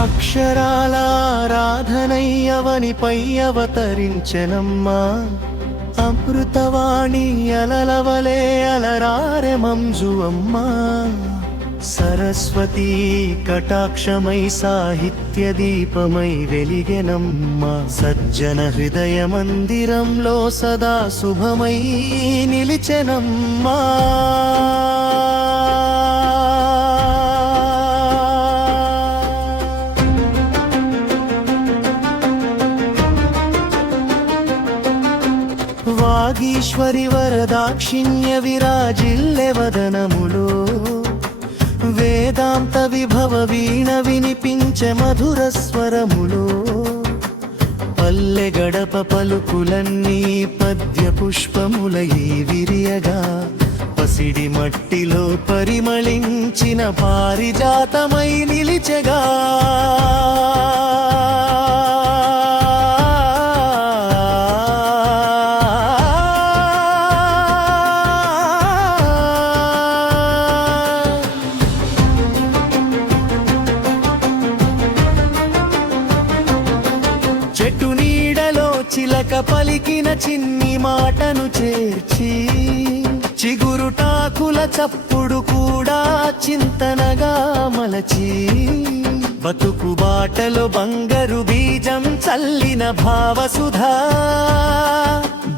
అక్షరాల ఆరాధనయ్యవనిపై అవతరించెనమ్మా. అమృతవాణి అలలవలే అలరారె మంజు అమ్మా. సరస్వతీ కటాక్షమై సాహిత్య దీపమై వెలిగెనమ్మా. సజ్జన హృదయ మందిరంలో సదా శుభమై నిలిచెనమ్మా. వాగీశ్వరి వరదాక్షిణ్య విరాజిల్లె వదనములో. వేదాంత విభవ వీణ వినిపించే మధుర స్వరములో. పల్లె గడప పలుకులన్నీ పద్య పుష్పములై విరియగా. పసిడి మట్టిలో పరిమళించిన పారిజాతమై నిలిచెగా. చెట్టు నీడలో చిలక పలికిన చిన్ని మాటను చేర్చి. చిగురుటాకుల చప్పుడు కూడా చింతనగా మలచి. బతుకు బాటలో బంగారు బీజం చల్లిన భావసుధా.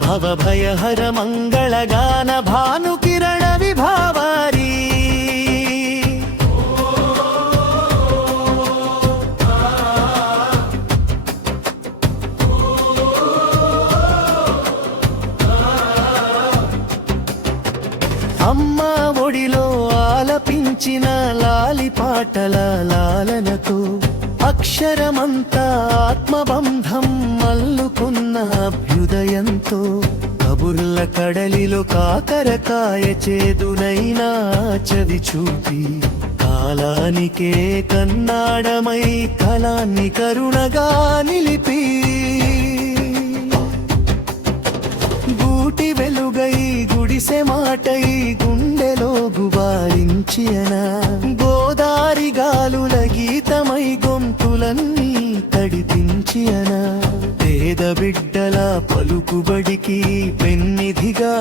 భవభయహర మంగళగాన భానుకిరణ విభావారి. అమ్మ ఒడిలో ఆలపించిన లాలి పాటల లాలనతో. అక్షరమంతా ఆత్మబంధం మల్లుకున్న అభ్యుదయంతో. కబుర్ల కడలిలో కాకరకాయ చేదునైనా చవి చూపి. కాలానికే కన్నాడమై కళాన్ని కరుణగా నిలిపి. గూటి వెలుగై గుడిసె మాటై గుండెలో గుబారించిన. గోదారి గాలుల గీతమై గొంతులన్నీ తడిపించిన. పేద బిడ్డల పలుకుబడికి పెన్నిధిగా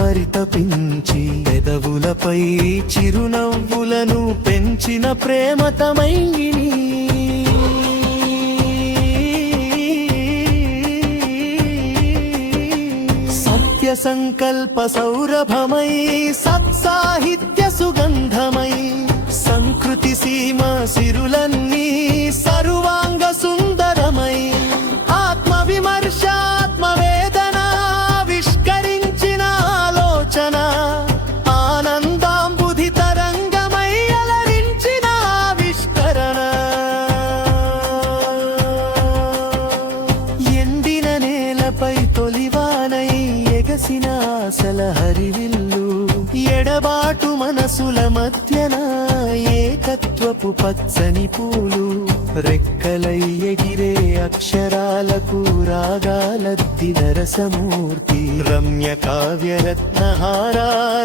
పరితపించి. పెదవులపై చిరునవ్వులను పెంచిన ప్రేమతమైని. సంకల్ప సౌరభమై సత్సాహిత్య సుగంధమై. సంస్కృతి సీమ సిరులన్నీ సర్వాంగ సుందరమై. ఆత్మ విమర్శ ఆత్మవేదన విష్కరించిన ఆలోచన. ఆనందాంబుధి తరంగమై అలరించిన ఆవిష్కరణ. ఎండిన నేలపై తొలివానై ఎగసిన ఆశల హరివిల్లు. ఎడబాటు మనసుల మధ్యన ఏకత్వపు పచ్చని పూలు. రెక్కలై ఎగిరే అక్షరాలకు రాగాలద్దిన రసమూర్తి. రమ్య కావ్యరత్నహార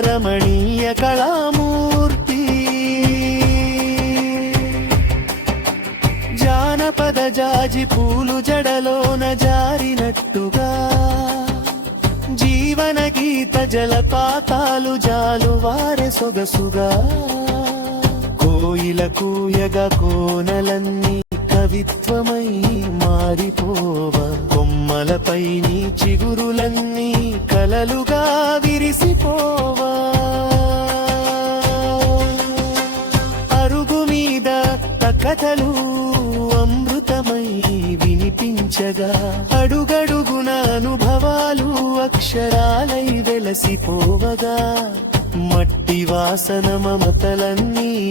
రమణీయ కళామూర్తి. జానపద జాజి పూలు జడలోన జారినట్టుగా. జీవన గీత జలపాతాలు జాలువారె సొగసుగా. కోయిల కూయగా కోనలన్నీ కవిత్వమై మారిపోవ. కొమ్మలపై నీ చిగురులన్నీ కలలుగా విరిసిపోవా. అరుగు మీద కథలు అమృతమై వినిపించగా. అడుగడుగున అనుభవాలు అక్షరాలై వెలసిపోవగా. మట్టి వాసన మమతలన్నీ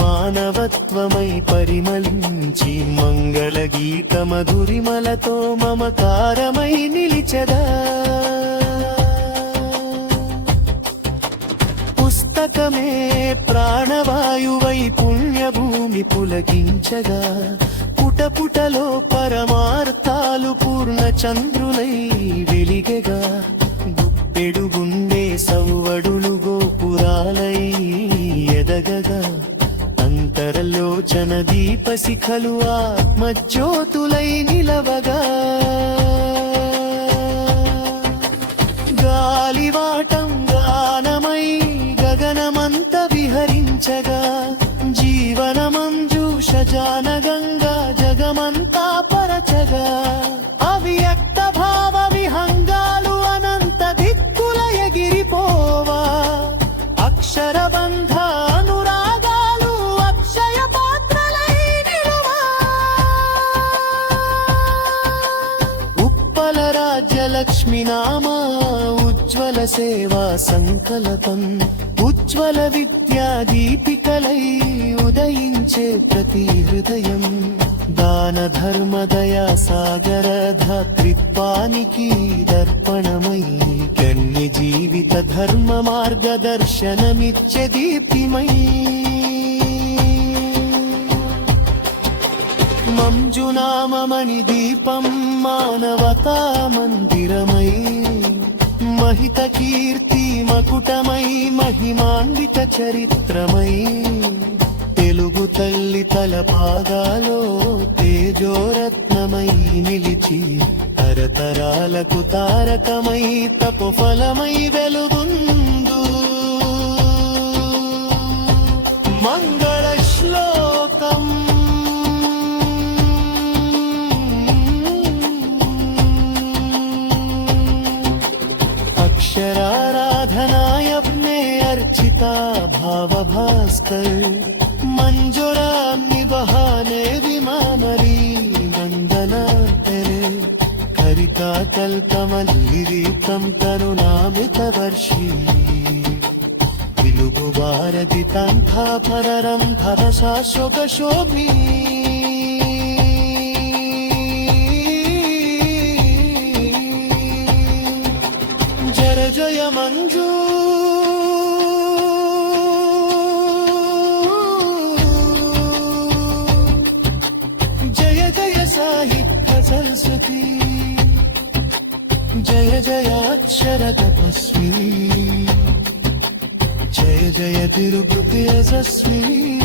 మానవత్వమై పరిమళించి. మంగళ గీత మధురిమలతో మమకారమై నిలిచదా. పుస్తకమే ప్రాణవాయువై పుణ్యభూమి పులకించగా. పుటపుటలో పరమార్థాలు పూర్ణ చంద్రులై వెలిగగా. గుప్పెడు గుండె సవ్వడులు గోపురాలై ఎదగగా. అంతరలోచన దీపశిఖలు ఆత్మజ్యోతులై నిలవగా గాలివాటం గానమై గగనమంత విహరించగా జీవనమంజూష జానగంగా జగమంతా పరచగా అవ్యక్త భావ విహంగాలు అనంత దిక్కుల ఎగిరిపోవా అక్షరబంధ అనురాగాలు అక్షయ పాత్రలై నిలువా ఉప్పల రాజ్యలక్ష్మి నామా ఉజ్వల సేవా సంకల్పం ఉజ్వల విద్యా దీపికలై ఉదయించే ప్రతి హృదయం దాన ధర్మ దయా సాగర ధాత్రిత్వానికి దర్పణమై కన్ని జీవిత ధర్మ మార్గదర్శనమిచ్చే దీప్తిమై మంజునామమణి దీపం మానవతా మందిరమై మహిత కీర్తి మకుటమై మహిమాన్విత చరిత్రమై తెలుగు తల్లి తలపాగాలో తేజోరత్నమై నిలిచి తరతరాలకు తారకమై తపోఫలమై వెలుగుందు మంగళ శ్లోకం अक्षराराधनायज्ञे अर्चिता भावभास्कर मंजुराम्नि बहाने विमामरी वंदना तेरे हरिता कल्पमल्लिरीतं करुणामृतवर्षी विलुगु भारति तन्थापररं भवशाशोकशोभि जय मंजू जय जय साहित्य सरस्वती जय जय अक्षर तपस्वी जय जय तिरुपति यशस्वी